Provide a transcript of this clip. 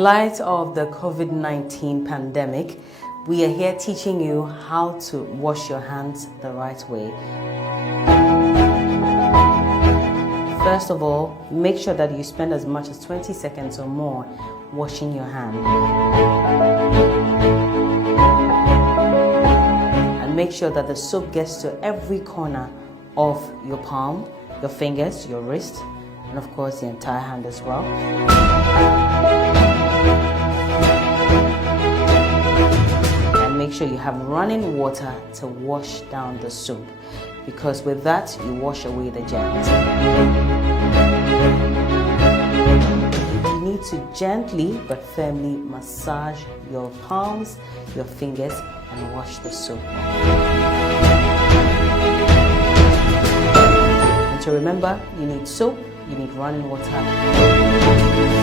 In light of the COVID-19 pandemic, we are here teaching you how to wash your hands the right way. First of all, make sure that you spend as much as 20 seconds or more washing your hand. And make sure that the soap gets to every corner of your palm, your fingers, your wrist, and of course the entire hand as well. And make sure you have running water to wash down the soap, because with that you wash away the germs. You need to gently but firmly massage your palms, your fingers, and wash the soap. And to remember, you need soap, you need running water.